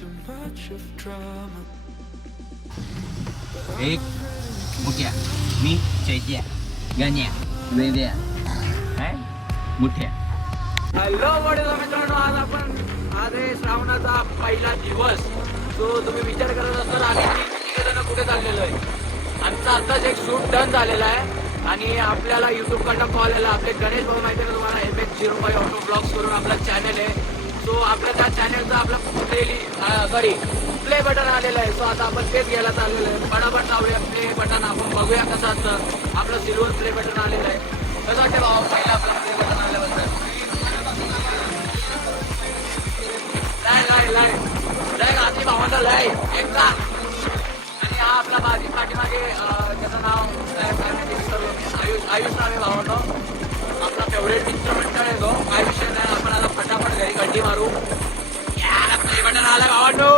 एक मुठ्या, मी चैत्या, गण्या, वेद्या, काय मुठ्या. हॅलो वडील मित्रांनो, आज आहे श्रावणाचा पहिला दिवस. तो तुम्ही विचार करत असताना आम्ही तिघेजण कुठे चाललेलो आहे. आमचा आत्ताच एक शूट डन झालेला आहे आणि आपल्याला युट्यूब कडनं कॉल आला. आपले गणेश भाऊ माहिती आहे का तुम्हाला, MH05 ऑटो ब्लॉग्स करून आपला चॅनल आहे. सो आपल्या त्या चॅनलचा आपला प्ले बटन आलेलं आहे. सो आता आपण तेच घ्यायला चाललेलं आहे. बटाबट लावूया प्ले बटन, आपण बघूया कसं असतं. आपलं सिल्वर प्ले बटन आलेलं आहे. कसं वाटतं भाऊ पहिला आपला प्ले बटन आल्याबद्दल? लाय आधी भावांचा लय एकदा. आणि हा आपला बाजी पाठीमागे त्याचं नाव आयुष नाव आहे भावांनो. आपला फेवरेट पिक्चर मंडळ आहे तो. काय विषय नाही, आपण आता फटाफट घरी गड्डी मारू. प्ले बटन आला भावांनो.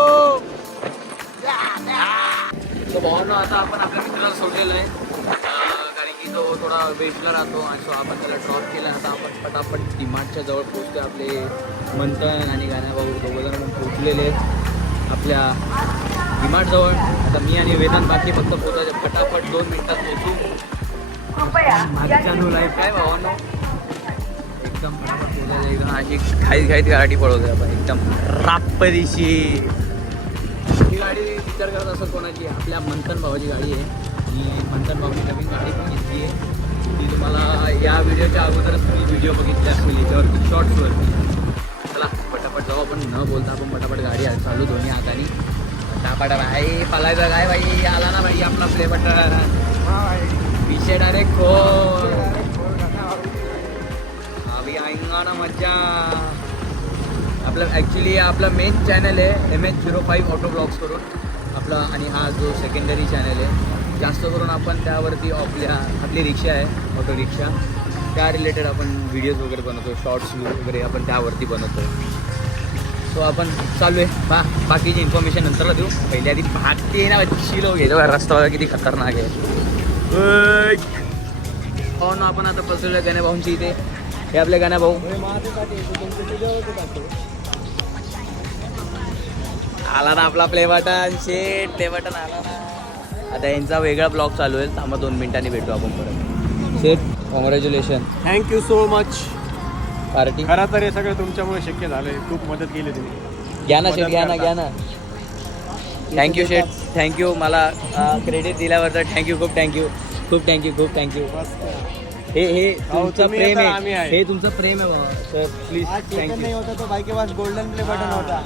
तो भावांनो आता आपण आपल्या मित्राला सोडलेलं आहे कारण की तो थोडा वेस्टला राहतो आणि सो आपण त्याला ड्रॉप केला. आता आपण फटाफट डीमार्टच्या जवळ पोहोचतो. आपले मंथन आणि गाण्याभाऊ दोघंजण पण पोहोचलेले आहेत आपल्या डीमार्ट जवळ. आता मी आणि वेदांत बाकी फक्त पोहोचायचे. फटाफट 2 मिनिटात पोहोचू. माझी चालू लाईफ काय भावांनो, एकदम फटाफट पोहोचायचं. एकदम अशी घाईत गाडी पळवते आपण एकदम रापदिशी. ही गाडी विचार करत असत कोणाची, आपल्या मंथन भावाची गाडी आहे. आणि मंथन भाऊनी नवीन गाडी पण घेतली आहे. ती तुम्हाला या व्हिडिओच्या अगोदरच तुम्ही व्हिडिओ बघितले असतील याच्यावरती शॉर्ट्सवरती. चला पटापट जाऊ आपण, न बोलता आपण पटापट गाडी चालू दोन्ही हाताने. पटापट भाई पालायचं काय भाई, आला ना भाई आपला प्ले बटन. विषय डायरेक्ट खोल अभी आएंगा ना मज्जा. आपलं ॲक्च्युली आपला मेन चॅनल आहे MH05 ऑटो ब्लॉग्स करून आपला. आणि हा जो सेकंडरी चॅनल आहे, जास्त करून आपण त्यावरती आपली रिक्षा आहे ऑटो रिक्षा, त्या रिलेटेड आपण व्हिडिओज वगैरे बनवतो. शॉर्ट्स वगैरे आपण त्यावरती बनवतो. सो आपण चालू आहे. बाकीची इन्फॉर्मेशन नंतरला देऊ. पहिल्या आधी भागते ना शिलो घेतो. रस्ता वगैरे किती खतरनाक आहे. हो ना, आपण आता पोचलेलो आहे गाण्या भाऊंची इथे. हे आपले गाण्या भाऊ आला ना आपला प्ले बटन. प्ले बटन आला ना. आता यांचा वेगळा ब्लॉग चालू आहे. थांबा 2 मिनिटांनी भेटू आपण परत. शेट congratulation, thank you so much. Party खरं तर हे सगळं तुमच्यामुळे शक्य झालंय. खूप मदत केली तुम्ही. घ्या ना शेट, घ्या ना. थँक्यू शेट, थँक्यू. मला क्रेडिट दिल्याबद्दल थँक्यू. खूप थँक्यू. हे तुमचं प्रेम आहे. हे तुमचं प्रेम आहे बाबा सर. Please thank you. नाही होता तो भाई के पास गोल्डन प्ले बटन होता.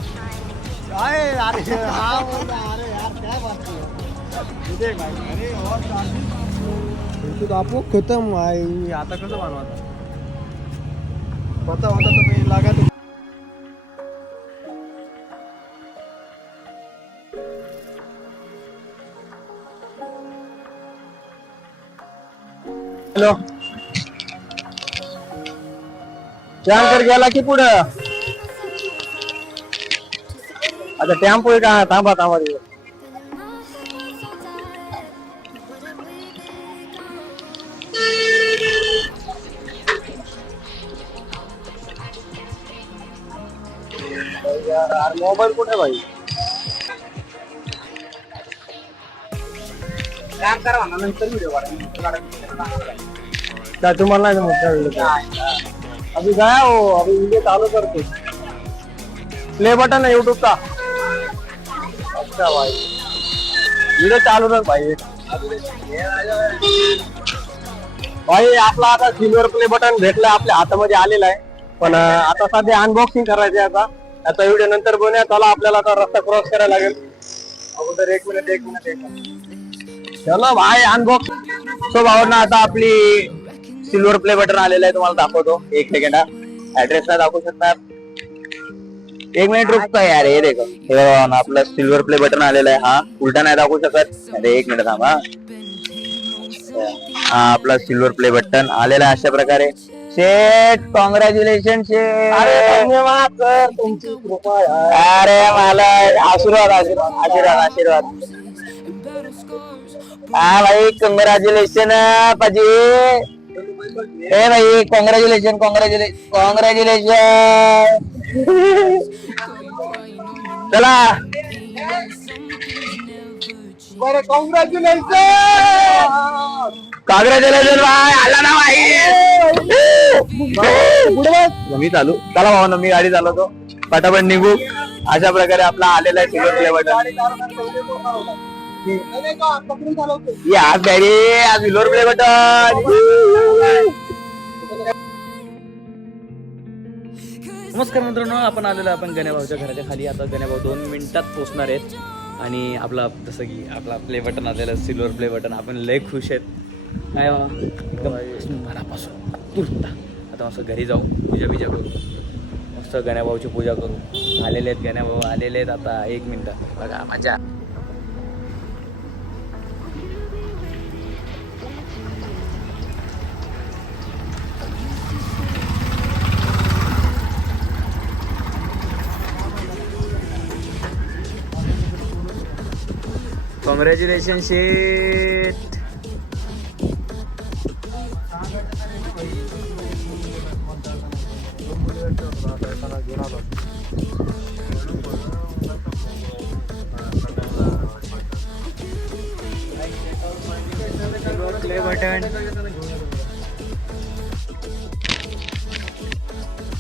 अरे यार काय बात तो आपको खतम आहे. आता कसं बनवता पता होता तो मी लागा. हॅलो, टँकर गेला की पुढं. आता टेम्पो आहे का? थांबा मोबाईल कुठे भाई? काम करा नंतर व्हिडिओ काय तुम्हाला नाही. अभी गया हो, अभी वीडियो चालू करते. प्ले बटन है यूट्यूब का. अच्छा भाई वीडियो चालू रख भाई. भाई आपला आता सिल्वर प्ले बटन भेटलं, आपल्या हातामध्ये आलेला आहे. पण आता सध्या अनबॉक्सिंग करायचे. आता व्हिडिओ नंतर बनवूया. चला आपल्याला आता रस्ता क्रॉस करायला लागेल. अगोदर एक मिनिट. चलो भाई अनबॉक्स. सो भावना आता आपली सिल्वर प्ले बटन आलेलं आहे. तुम्हाला दाखवतो. 1 सेकंड. ऍड्रेस ला दाखवू शकता. 1 मिनिट रुकता यार. हे देखो, हे बघा ना आपलं सिल्वर प्ले बटन आलेलं आहे. हा उलटा नाही दाखवू शकत. अरे 1 मिनिट थांबा. हा आपला सिल्वर प्ले बटन आलेला आहे अशा प्रकारे. शेट कॉंग्रॅच्युलेशन शेट. धन्यवाद सर, तुमची कृपा. अरे मला आशीर्वाद. हा भाई कॉंग्रॅच्युलेशन पाजी. हे भाई कॉंग्रॅच्युलेशन. चला कॉंग्रॅच्युलेशन भाई, आला ना भाई. मी चालू, चला भाऊ मी गाडी चालवतो, पटापट निघू. अशा प्रकारे आपला आलेला आहे सिल्वर प्ले बटन. आज गाडी, आज सिल्वर प्ले बटन. नमस्कार मित्रांनो, आपण आलेलो आपण गण्याभाऊच्या घराच्या खाली. आता गण्याभाऊ 2 मिनिटात पोहोचणार आहेत आणि आपला जसं की आपला प्ले बटन आलेलं सिल्वर प्ले बटन. आपण लय खुश आहेत. काय एकदम मनापासून तुरता. आता मस्त घरी जाऊ, पूजा करू, मस्त गण्याभाऊची पूजा करू. आलेले आहेत गण्याभाऊ, आलेले आहेत. आता 1 मिनिट बघा मजा. कॉंग्रॅच्युलेशन शेट. Play button.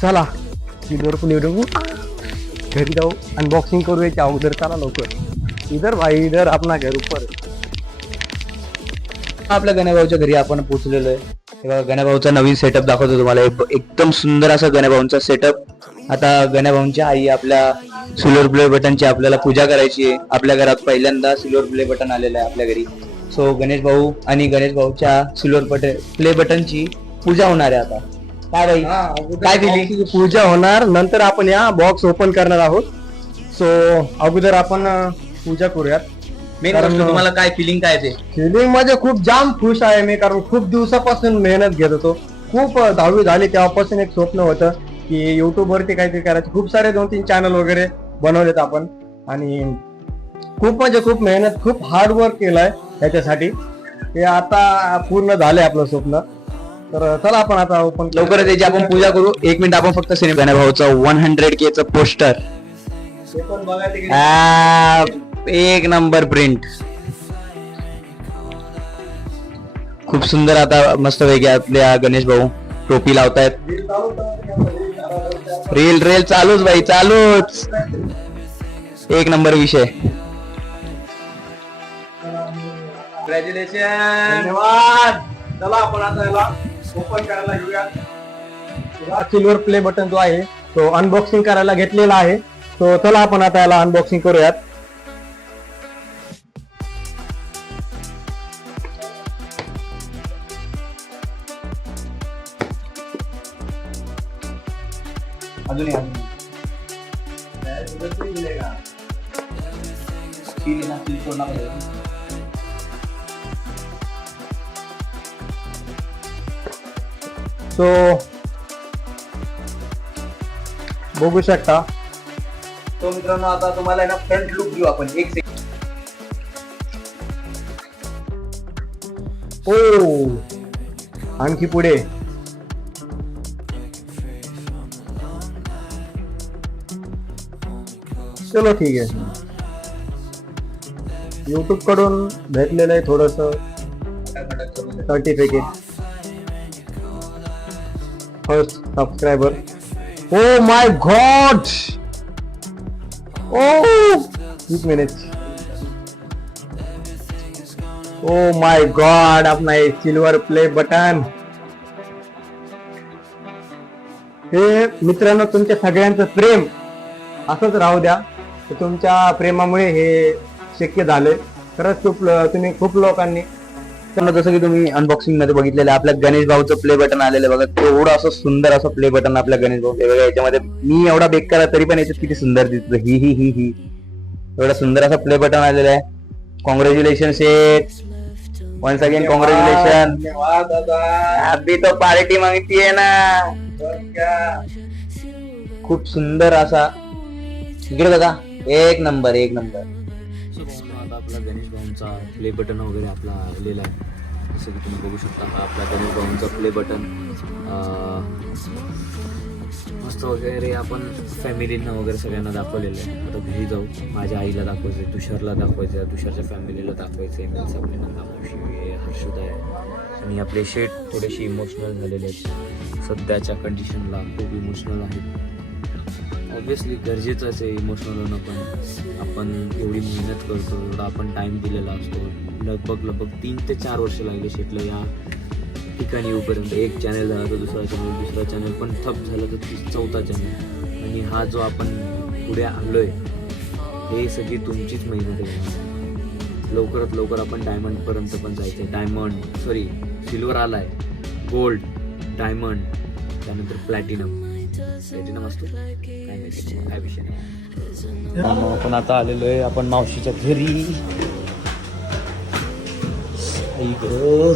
चला सिल्वर प्ले बटन घरी जाऊ, अनबॉक्सिंग करू याच्या अगोदर. चला लवकर. इधर भाई, इधर अपना घर ऊपर. आपल्या गण्याभाऊच्या घरी आपण पोहोचलेलो आहे. तेव्हा गण्याभाऊचा नवीन सेटअप दाखवतो तुम्हाला. एकदम सुंदर असा गण्याभाऊंचा सेटअप. आता गण्याभाऊंच्या आई आपल्या सिल्वर प्ले बटनची आपल्याला पूजा करायची आहे. आपल्या घरात पहिल्यांदा सिल्वर प्ले बटन आलेलं आहे आपल्या घरी. सो गणेश भाऊ आणि गणेश भाऊच्या सिल्वर प्ले बटनची पूजा होणार आहे आता. काय भाई, काय दिली पूजा होणार, नंतर आपण या बॉक्स ओपन करणार आहोत. सो अगोदर आपण पूजा करूयात. मेन गोष्ट तुम्हाला काय फिलिंग काय ते? फिलिंग मध्ये खूप जाम खुश आहे मी, कारण खूप दिवसापासून मेहनत घेत होतो. खूप 10वी झाली तेव्हापासून एक स्वप्न होतं की युट्यूब वरती काहीतरी करायचं. खूप सारे 2-3 चॅनल वगैरे बनवलेत आपण आणि खूप म्हणजे खूप मेहनत, खूप हार्ड वर्क केलंय त्याच्यासाठी. हे आता पूर्ण झालंय आपलं स्वप्न. तर चला आपण आता ओपन लवकरच याची आपण पूजा करू. 1 मिनिट आपण फक्त सिनेमा गण्याभाऊचा 100K चं पोस्टर. एक नंबर प्रिंट, खूप सुंदर. आता मस्त वेगळ्या आपल्या गणेश भाऊ टोपी लावतायत. रेल चालूच भाई, चालूच. एक नंबर विषय. कॉंग्रॅच्युलेशन. धन्यवाद. चला आपण आता याला ओपन करायला घेऊया. सिल्वर प्ले बटन जो आहे तो अनबॉक्सिंग करायला घेतलेला आहे. तो चला आपण आता याला अनबॉक्सिंग करूयात. अजून सो बघू शकता. तो मित्रांनो आता तुम्हाला ना फ्रंट लुक देऊ आपण. एक सेकंड. ओ आणखी पुढे चलो ठीक आहे. युट्यूब कडून भेटलेलं आहे थोडस certificate. First subscriber. Oh my God. Oh 1 minute. Oh my God, अपना एक सिल्वर प्ले बटन. हे मित्रांनो तुमच्या सगळ्यांचं प्रेम असंच राहू द्या. तुमच्या प्रेमामुळे हे शक्य झाले. खरंच तुम्ही खूप लोकांनी, जसं की तुम्ही अनबॉक्सिंग मध्ये बघितलेलं आपल्या गणेश भाऊचं प्ले बटन आलेलं बघा. एवढं असं सुंदर असं प्ले बटन आपल्या गणेश भाऊ. बघा याच्यामध्ये मी एवढा बेकार तरी पण याच्यात किती सुंदर दिसत. ही एवढा सुंदर असं प्ले बटन आलेलं आहे. कॉंग्रॅच्युलेशन शेट. Once again congratulation. अभी तो पार्टी मागतीये ना. खूप सुंदर असा. इकडे बघा, एक नंबर. आता आपला गणेश भाऊंचा प्ले बटन वगैरे आपला आलेला आहे. जसं की तुम्ही बघू शकता हा आपला गणेश भाऊंचा प्ले बटन. मस्त वगैरे आपण फॅमिलींना वगैरे सगळ्यांना दाखवलेलं आहे. आता घरी जाऊ, माझ्या आईला दाखवायचं आहे, तुषारला दाखवायचं आहे, तुषारच्या फॅमिलीला दाखवायचं आहे, मीन्स आपले नंदा मावशी आहे, हर्षद आहे आणि आपले शेट थोडेसे इमोशनल झालेले आहेत सध्याच्या कंडिशनला, खूप इमोशनल आहेत. ऑब्विसली गरजेचंच आहे इमोशनल होणं, पण आपण एवढी मेहनत करतो, एवढा आपण टाईम दिलेला असतो. लगभग 3 ते 4 वर्ष लागले शेटला या ठिकाणी येऊपर्यंत. एक चॅनल झाला तर दुसरा चॅनल पण ठप झाला तर चौथा चॅनल, आणि हा जो आपण पुढे आलो आहे हे सगळी तुमचीच मेहनत आहे. लवकरात लवकर आपण डायमंडपर्यंत पण जायचं आहे. सिल्वर आला आहे, गोल्ड, डायमंड, त्यानंतर प्लॅटिनम असतो काय विषय नाही. आपण आता आलेलो आहे आपण मावशीच्या घरी. आई गं.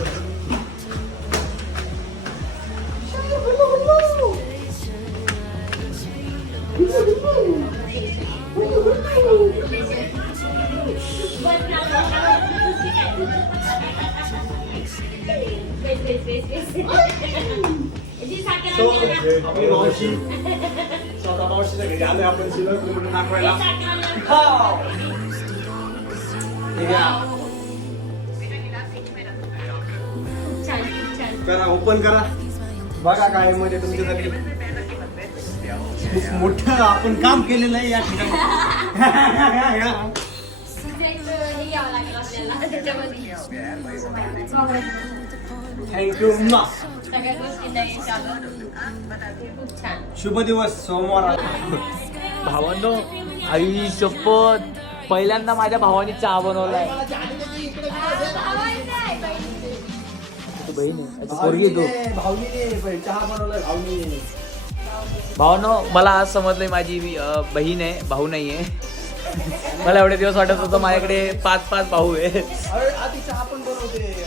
मावशीच्या घरी आलोय आपण सिल्वर प्ले बटन दाखवायला. करा, ओपन करा, बघा काय मध्ये तुमच्यासाठी खूप मोठं आपण काम केलेलं आहे या ठिकाणी. थँक्यू. शुभ दिवस सोमवार. भावांनो, आई शपथ, पहिल्यांदा माझ्या भावाने चहा बनवलाय. बहीण चहा बनवलाय भाऊनी. भावांनो, मला आज समजलंय माझी बहीण आहे, भाऊ नाही आहे. मला एवढे दिवस वाटत होतं माझ्याकडे 5 भाऊ आहे.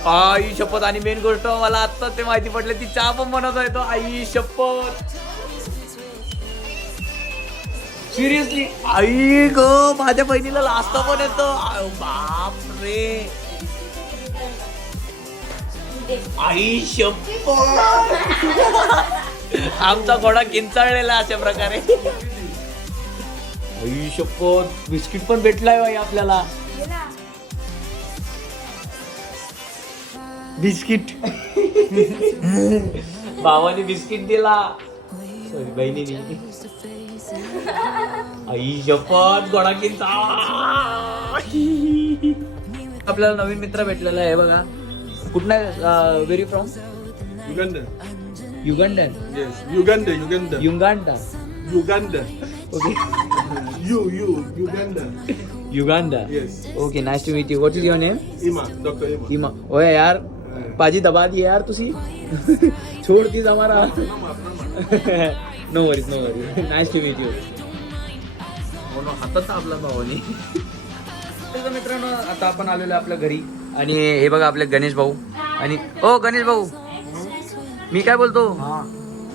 आई शपथ. आणि मेन गोष्ट मला आता ते माहिती पडले ती चहा पण बनवता येतो. आई शपथ, सिरियसली. आई ग, माझ्या बहिणीला नाश्ता पण येतो. बाप रे. आई शपथ. आमचा घोडा किंचाळलेला अशा प्रकारे. आई शपथ, बिस्किट पण भेटलाय बाई आपल्याला. बिस्किट. भावाने बिस्किट दिला, सॉरी बहिणीने. आई शपथ, घोडा किंचा. आपल्याला नवीन मित्र भेटलेला आहे बघा. कुठला? Very from Ugandan. Uganda. Okay, nice to meet you. What is your name? Emma. ओए यार, पाजी दबा दी यार तुसी. छोड़ दी हमारा. No worries. Nice to meet you. हातात आपला भावानी. मित्रांनो, आता आपण आलेलो आपल्या घरी आणि हे बघा आपले गणेश भाऊ. आणि ओ गणेश भाऊ, मी काय बोलतो,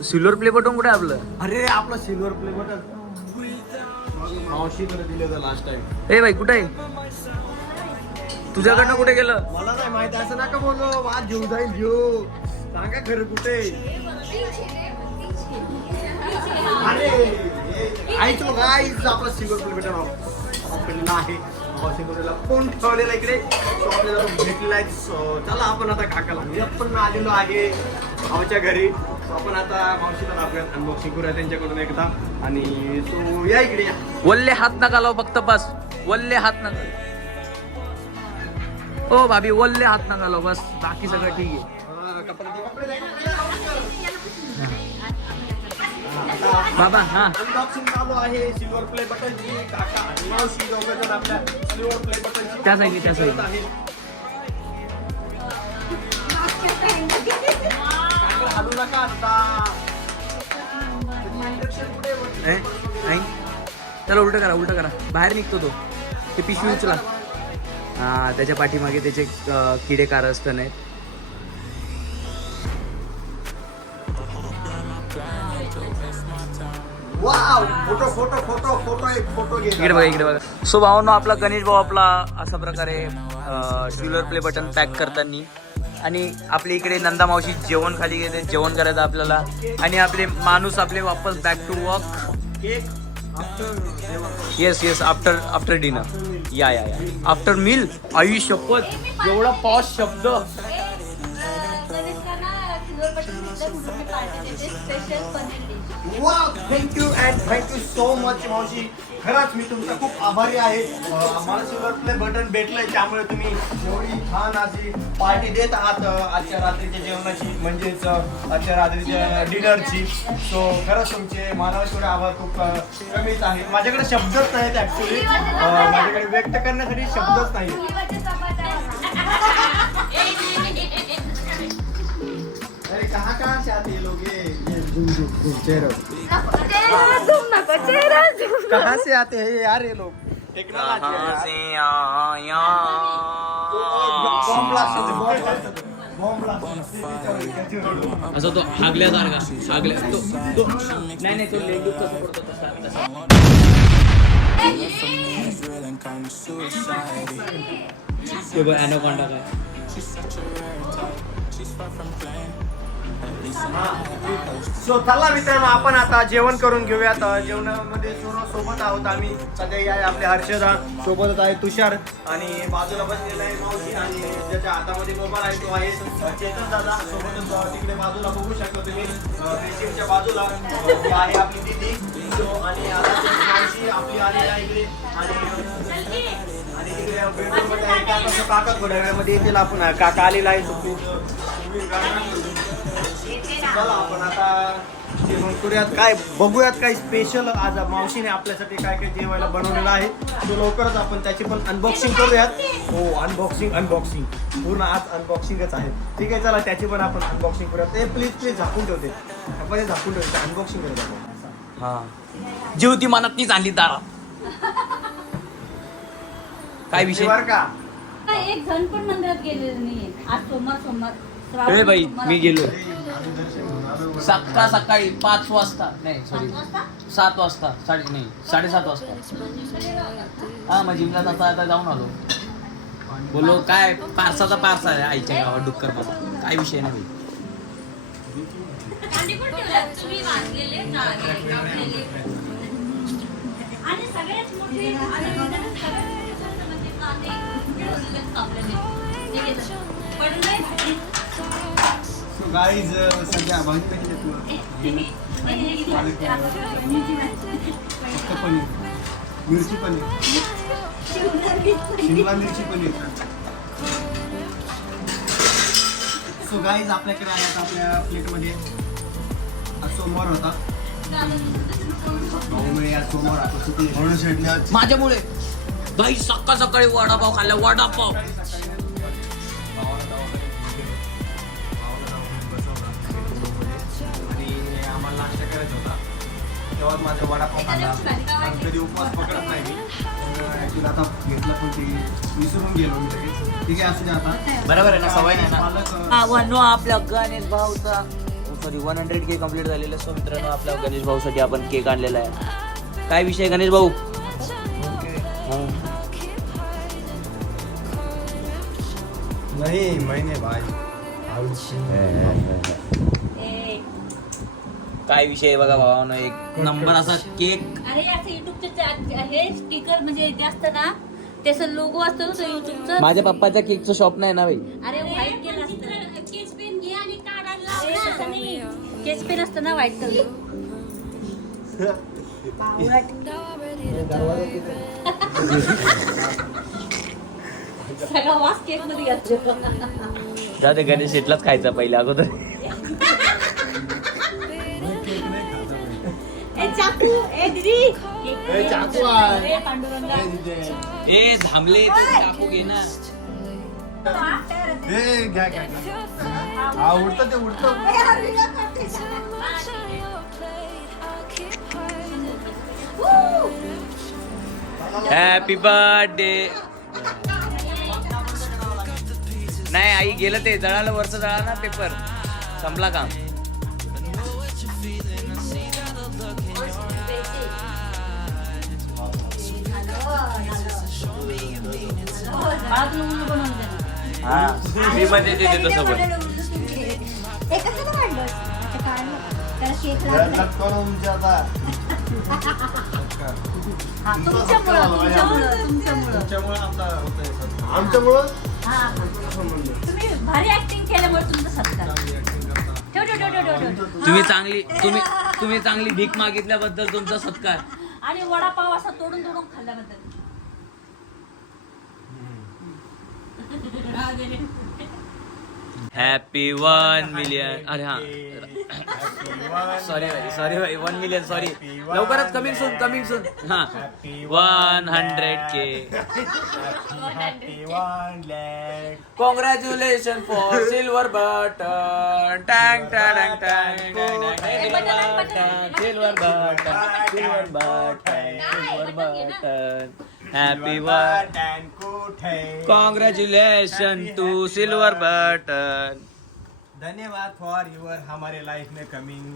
सिल्वर प्ले बटन कुठे आपलं? अरे आपला सिल्वर प्ले बटन मावशीकडे दिले होतं लास्ट टाइम. ए भाई, कुठे आहे? तुझ्याकडनं कुठे गेलं? मला नाही माहिती. असं नका बोलू, वाद घेऊ जाईल घेऊ. सांगा खरं कुठे. अरे ऐकलो गाईज, आपला सिल्वर प्ले बटन आपल्याला आहे. मावशीकडे फोन ठेवलेला इकडे, आपल्याला भेटलेला आहे. चला आपण आता काकाला आपण आलेलो आहे भावाच्या घरी. आपण आता मावशीला दाखवूयात, अनबॉक्सिंग करूया त्यांच्याकडून एकदा. आणि तो या इकडे या. वल्ले हात नका लाव, फक्त बस वल्ले हात नका. ओ भाभी, वल्ले हात नका लाव, बस. बाकी सगळं ठीक आहे. बाबा, हा अनबॉक्सिंग चालू आहे सिल्वर प्ले बटनची. काका आणि मावशी दोघंजण आपल्या सिल्वर प्ले बटनची त्या साईडने आहे. हलू नका आता. नाही, त्याला उलट करा. बाहेर निघतो तो. ते पिशवी उचला. हा, त्याच्या पाठीमागे त्याचे किडे कारस्थान आहेत. वाव, फोटो इकडे बघा. सो भावांनो, आपला गणेश भाऊ आपला अशा प्रकारे सिल्वर प्ले बटन पॅक करताना आणि आपल्या इकडे नंदा मावशी जेवण खाली घेते, जेवण करायचं आपल्याला. आणि आपले माणूस आपले वापस back to work. Yes after dinner. या आफ्टर मील. आई शपथ एवढा पॉश शब्द. थँक्यू सो मच मावशी. खरंच मी तुमचा खूप आभारी आहे. मला सिल्वर प्ले बटन भेटलंय त्यामुळे तुम्ही एवढी छान अशी पार्टी देत आहात आजच्या रात्रीच्या जेवणाची, म्हणजेच आजच्या रात्रीच्या डिनरची. सो खरंच तुमचे मानवाचे आभार खूप कमीच आहेत. माझ्याकडे शब्दच नाहीत ऍक्च्युली. माझ्याकडे व्यक्त करण्यासाठी शब्दच नाही. अरे कहाँ से आते ये लोग? चेहरा कहाँ से आते हैं ये यार ये लोग? असं तो हागल्यासारखा तो नाही तो लेंडू कसं पडतो तसा. ते बघ ॲनोकोंडा काय. सो चला मित्रांनो, आपण आता जेवण करून घेऊयात. जेवणामध्ये सर्व सोबत आहोत आम्ही सध्या. या आपल्या हर्षदा सोबतच आहे, तुषार आणि बाजूला बसलेला आहे मावशी, आणि ज्याच्या हातामध्ये मोबाईल आहे तो आहे चेतन दादा. सोबतच तिकडे बाजूला बघू शकता तुम्ही, रेशीमच्या बाजूला ही आहे आपली दिदी. आणि आता मावशी आपली आलेली आहे इकडे. आणि तिकडे बेडरूममध्ये आहे काका. थोड्या वेळामध्ये येतील. आपण काका आलेला आहे. चला आपण आता जेवण करूयात. काय बघूयात काय स्पेशल आज मावशीने आपल्यासाठी काय काय जेवायला बनवलेलं आहे. तो लवकरच आपण त्याची पण अनबॉक्सिंग करूयात. हो, अनबॉक्सिंग पूर्ण आज अनबॉक्सिंगच आहे. ठीक आहे, चला त्याची पण आपण अनबॉक्सिंग करूयात. ते प्लीज झाकून ठेवते आपण, झाकून ठेवते. अनबॉक्सिंग करूयात आपण. हा जीवती मनात तीच आणली तारा. काय विषय बरं का? एक जण पण मंदिरात गेलेलं नाहीये आज. सोमवार ए बाई मी गेलो सकाळी 5 वाजता. नाही सॉरी 7 वाजता. 7:30 वाजता. हा मग जिमला आता जाऊन आलो. बोलो काय पारसाचा पारसा आहे आईच्या गावात डुक्कर पासा. काय विषय नाही. गाईज सध्या भाजी कशी तुला फक्त पनीर, मिरची पनीर, शिमला मिरची पनीर. सो गाईज आपल्याकडे आहे आता आपल्या प्लेटमध्ये आज सोमवार होता. भाऊमुळे आज सोमवार आता माझ्यामुळे बाई सकाळी वडापाव खाल्ला. वडापाव तेव्हाच माझा वडापाव खाल्ला. कधी उपवास पकडत नाही मी ॲक्च्युली. आता घेतला पण ते विसरून गेलो मी लगेच. ठीक आहे, असू दे आता. बरोबर आहे ना, सवय नाही ना. पालक आपल्या गणेश भाऊचा सॉरी 100K कम्प्लीट झालेलं. सो मित्रांनो आपल्या गणेश भाऊसाठी आपण केक आणलेला आहे. काय विषय गणेश भाऊ? नाही महिने भाई काय विषय बघा भावानं. एक नंबर असा केक. अरे असं युट्यूबचं हे स्टिकर म्हणजे ते असतं ना, त्याचं लोगो असतो ना तो युट्यूबचं. माझ्या पप्पाच्या केकचं शॉप नाही ना भाई. अरे व्हाईट केलं असतं. केस पेन घे आणि केस पेन असतं ना व्हाईट कलर. सगळा वास केक मध्ये घातला. जा ते गणेश शेटलाच खायचा पहिले अगोदर. चाकू ए दीदी चाकू ए पांडुरंगा ए थांबले चाकू घे ना. हा उडतं ते उडतं. Happy birthday. नाही आई गेलं ते जळालं वरचं जळा ना पेपर संपला काम. हा फ्री मध्ये ते देतो सोबत. आमच्यामुळं तुम्ही भारी ऍक्टिंग केल्यामुळे तुमचा सत्कार. ठेव ठेव ठेव ठेव ठेव. तुम्ही चांगली भीक मागितल्याबद्दल तुमचा सत्कार. आणि वडापाव असा तोडून तोडून खाल्ल्याबद्दल. Happy 1 million. अरे हा सॉरी भाई 1 मिलियन सॉरी. लवकरच कमिंग सून हा 100K. Congratulation for silver button. टँग टँग टँग silver button. Happy 1. Congratulation to silver button. धन्यवाद फॉर युअर हमारे लाइफ में कमिंग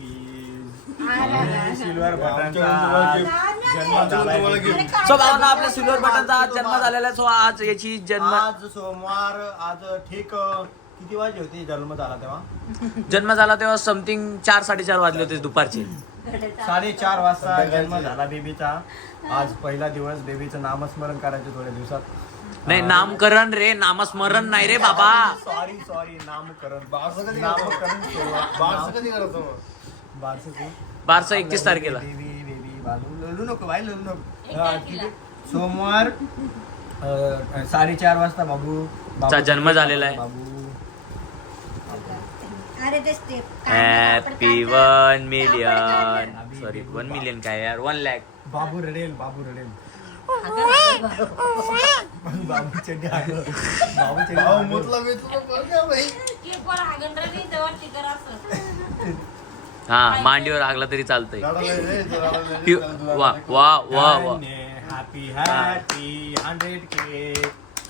सिल्वर बटन सो भावना आपल्या सिल्वर बटनचा आज जन्म झालेला आहे. सो आज याची जन्म आज सोमवार आज ठीक किती वाजले होते जन्म झाला तेव्हा जन्म झाला तेव्हा समथिंग 4-4:30 वाजले होते दुपारचे. 4:30 वाजता जन्म झाला बेबीचा. आज पहिला दिवस बेबीचं नामस्मरण करायचं थोड्या दिवसात. नाही नामकरण रे नामस्मरण नाही रे बाबा. सॉरी नामकरण बारसं 31 तारखेला. बेबी बालू लढू नको भाई लढू नको. हा, ठीक आहे. सोमवार 4:30 वाजता बाबूचा जन्म झालेला आहे. बाबू हॅपी 1 मिलियन. सॉरी 1 मिलियन काय यार 1 लाख. बाबू रडेल बाबू चड्डी हा मांडीवर हागला तरी चालतंय. वा वा वा वा. हॅपी 100K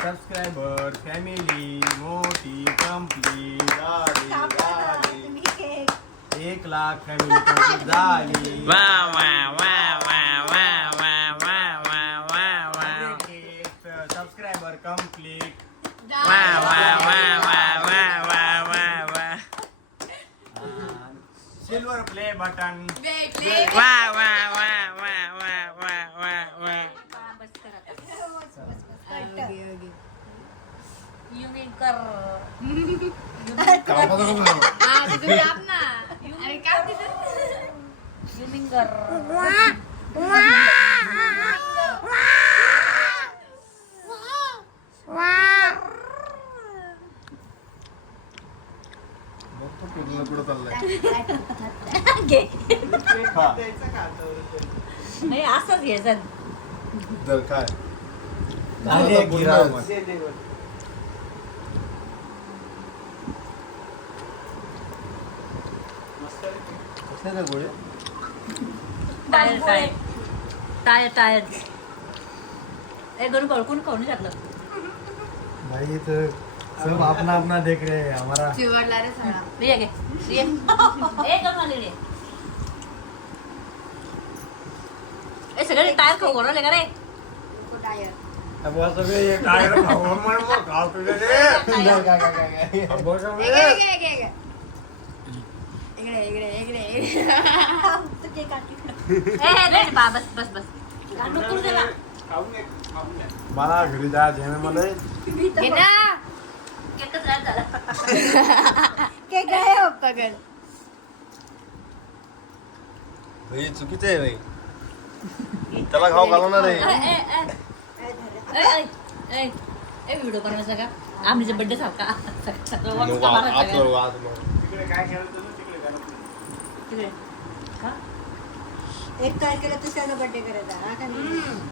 सबस्क्रायबर फॅमिली मोठी कंप्लीट झाली. 1 लाख फॅमिली कंप्लीट झाली. वा वा वा वा वा वा वा वा वा वा. Subscriber complete. वा वा वा वा वा वा वा वा. Silver play button. वा वा वा वा वा वा वा वा. नाही असंच घ्यायचं. काय टायर ए गरू कोण खाऊन टाकलं. भाई तो सब अपना अपना देख रहे हैं हमारा. रिया घे रिया ए गरू आले रे. ए सगळे टायर खाऊ कोणाला का रे. अब वो सब ये टायर खाओ मत खाओ तुझे रे. अब वो सब बस नको दे ना. मला घरी जायचं आहे मला. घे ना. केकच राहत झाला. हे चुकीचं आहे भाई. त्याला खाऊ घालवणार आहे. व्हिडिओ बनवायचा का आमच्या बर्थडे सारखा. एक काय केलं दुसऱ्यानं बर्थडे करायचा.